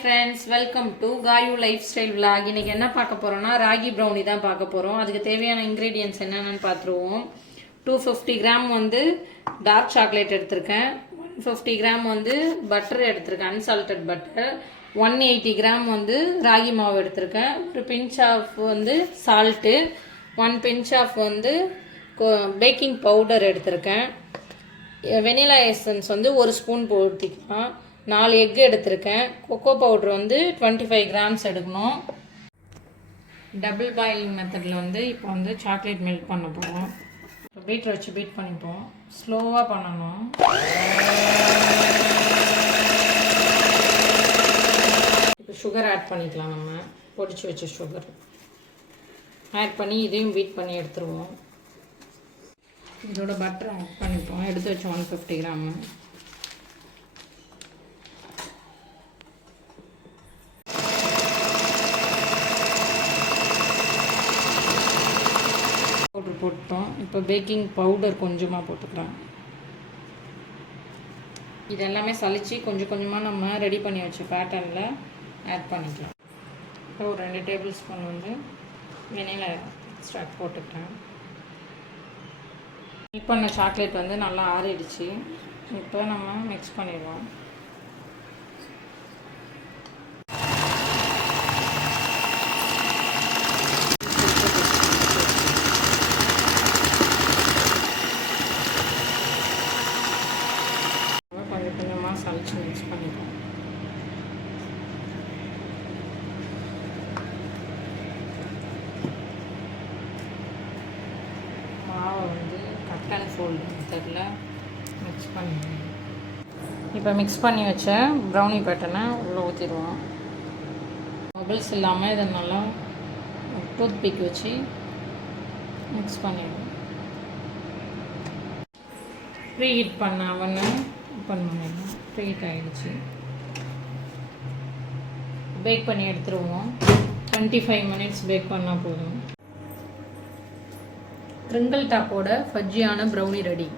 Friends, welcome to Kayu lifestyle vlog. இன்னைக்கு என்ன பார்க்க போறோம்னா ராகி ப்ரௌனி தான் பார்க்க போறோம். அதுக்கு தேவையான இன்க்ரீடியன்ஸ் என்னென்னு பார்த்துருவோம். 250 கிராம் வந்து டார்க் சாக்லேட் எடுத்திருக்கேன். 150 கிராம் வந்து பட்டர் எடுத்திருக்கேன், அன்சால்டட் பட்டர். 180 கிராம் வந்து ராகி மாவு எடுத்திருக்கேன். ஒரு பிஞ்ச் ஆஃப் வந்து சால்ட்டு, 1 பிஞ்ச் ஆஃப் வந்து பேக்கிங் பவுடர் எடுத்திருக்கேன். வெனிலா எசன்ஸ் வந்து 1 ஸ்பூன் போட்டுக்கலாம். 4 எக் எடுத்திருக்கேன். கொக்கோ பவுட்ரு வந்து 25 கிராம்ஸ் எடுக்கணும். டபுள் பாயிலிங் மெத்தடில் வந்து இப்போ வந்து சாக்லேட் மெல்ட் பண்ண போகிறோம். இப்போ பீட்டர் வச்சு பீட் பண்ணிப்போம். ஸ்லோவாக பண்ணணும். இப்போ சுகர் ஆட் பண்ணிக்கலாம். நம்ம பொடிச்சு வச்ச சுகர் ஆட் பண்ணி இதையும் பீட் பண்ணி எடுத்துருவோம். இதோட பட்டர் ஆட் பண்ணிப்போம். எடுத்து வச்ச 150 கிராமு. பவுடர் போட்டோம். இப்போ பேக்கிங் பவுடர் கொஞ்சமாக போட்டுக்கலாம். இது எல்லாமே சலிச்சு கொஞ்சம் கொஞ்சமாக நம்ம ரெடி பண்ணி வச்ச பேட்டர்னில் ஆட் பண்ணிக்கலாம். இப்போ ஒரு 2 டேபிள் ஸ்பூன் வந்து வெனிலா எக்ஸ்ட்ராக்ட் போட்டுக்கிறேன். மிக்ஸ் பண்ண சாக்லேட் வந்து நல்லா ஆறிடுச்சு. இப்போ நம்ம மிக்ஸ் பண்ணிடுவோம். கொஞ்சம் கொஞ்சமாக சளிச்சு மிக்ஸ் பண்ணிடுவோம். மாவை வந்து கட் அண்ட் ஃபோல்டு மெத்தடில் மிக்ஸ் பண்ணிடுவோம். இப்போ மிக்ஸ் பண்ணி வச்ச ப்ரௌனி பேட்டர்னை உள்ளே ஊற்றிடுவோம். பபிள்ஸ் இல்லாமல் இதை நல்லா டூத் பிக் வச்சு மிக்ஸ் பண்ணிடுவோம். ப்ரீ ஹீட் பண்ண அவனை ஓப்பன் பண்ணிடலாம். ப்ரீ ஹீட் ஆகிடுச்சு. பேக் பண்ணி எடுத்துருவோம். 25 மினிட்ஸ் பேக் பண்ணால் போதும். கிரிங்கிள் டாப்போட ஃபஜ்ஜியான ப்ரௌனி ரெடி.